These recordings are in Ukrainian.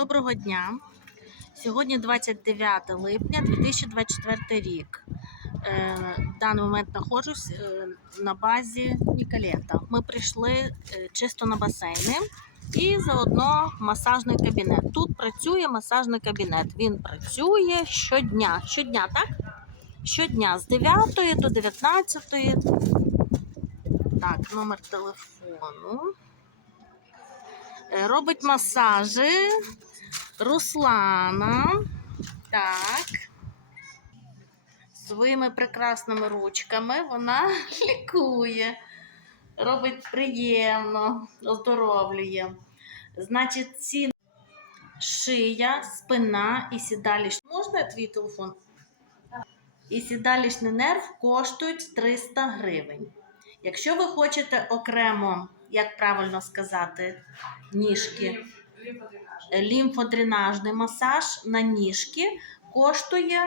Доброго дня. Сьогодні 29 липня 2024 рік. Е, В даний момент знаходжусь е, на базі Ніколета. Ми прийшли е, чисто на басейни і заодно масажний кабінет. Тут працює масажний кабінет. Він працює щодня. Щодня, так? Щодня з 9 до 19. Так, номер телефону. Робить масажі Руслана. Так. Своїми прекрасними ручками вона лікує. Робить приємно, оздоровлює. Значить, ці шия, спина і сідаліч. Можна твій телефон? І сідалічний нерв коштують 300 гривень. Якщо ви хочете окремо, як правильно сказати, ніжки, лімфодренажний масаж на ніжки коштує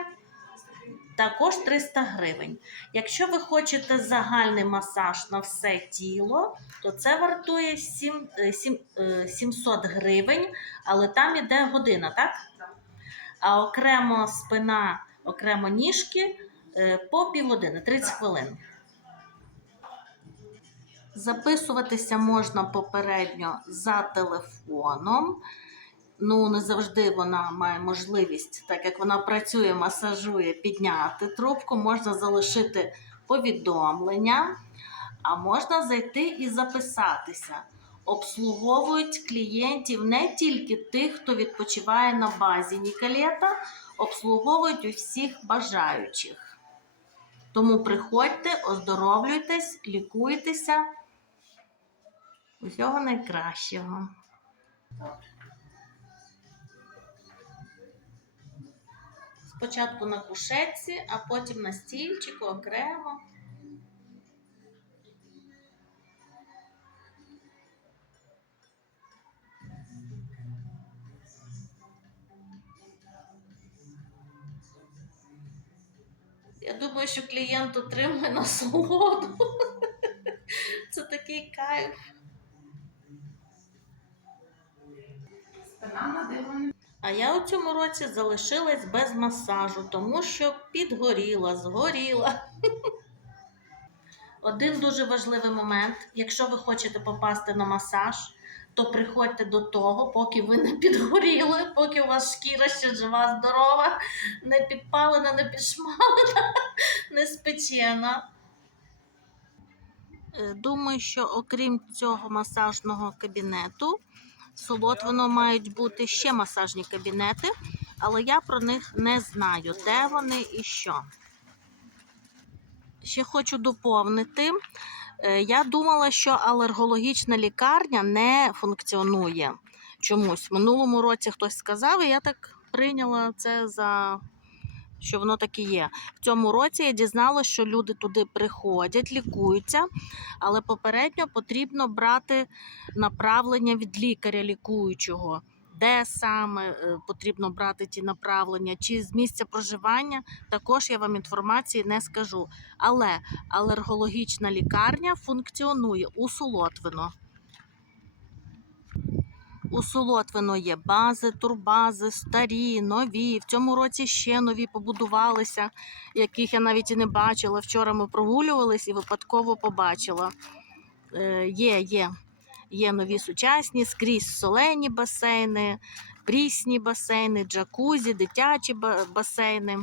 також 300 гривень. Якщо ви хочете загальний масаж на все тіло, то це вартує 7, е, сім- е, 700 гривень, але там іде година, так? А окремо спина, окремо ніжки е, по півгодини, 30 хвилин. Записуватися можна попередньо за телефоном. Ну, не завжди вона має можливість, так як вона працює, масажує, підняти трубку, можна залишити повідомлення, а можна зайти і записатися. Обслуговують клієнтів не тільки тих, хто відпочиває на базі Ніколета, обслуговують усіх бажаючих. Тому приходьте, оздоровлюйтесь, лікуйтеся. Усього найкращого. Спочатку на кушетці, а потім на стільчику окремо. Я думаю, що клієнт отримує насолоду. Це такий кайф. Спина на диво А я у цьому році залишилась без масажу, тому що підгоріла, згоріла. Один дуже важливий момент: якщо ви хочете попасти на масаж, то приходьте до того, поки ви не підгоріли, поки у вас шкіра ще жива, здорова, не підпалена, не підшмалена, не спечена. Е, Думаю, що окрім цього масажного кабінету, Солотвино мають бути ще масажні кабінети, але я про них не знаю, де вони і що. Ще хочу доповнити. Е, Я думала, що алергологічна лікарня не функціонує чомусь. В минулому році хтось сказав, і я так прийняла це за що воно так і є. В цьому році я дізналася, що люди туди приходять, лікуються, але попередньо потрібно брати направлення від лікаря лікуючого. Де саме е, потрібно брати ті направлення, чи з місця проживання, також я вам інформації не скажу. Але алергологічна лікарня функціонує у Солотвино. У Солотвино є бази, турбази, старі, нові. В цьому році ще нові побудувалися, яких я навіть і не бачила. Вчора ми прогулювались і випадково побачила. Е, є, є. Є нові сучасні, скрізь солені басейни, прісні басейни, джакузі, дитячі басейни.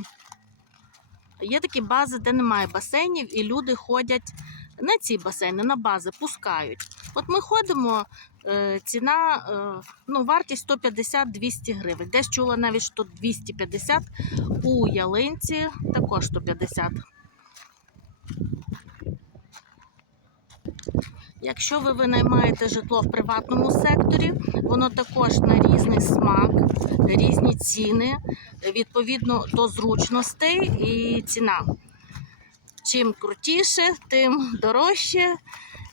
Є такі бази, де немає басейнів, і люди ходять на ці басейни, на бази, пускають. От ми ходимо, е, ціна, е, ну, вартість 150-200 гривень. Десь чула навіть, що 250, у ялинці також 150. Якщо ви винаймаєте житло в приватному секторі, воно також на різний смак, різні ціни, відповідно до зручностей і ціна. Чим крутіше, тим дорожче,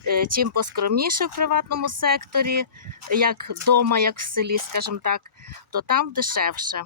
Е, чим поскромніше в приватному секторі, як вдома, як в селі, скажімо так, то там дешевше.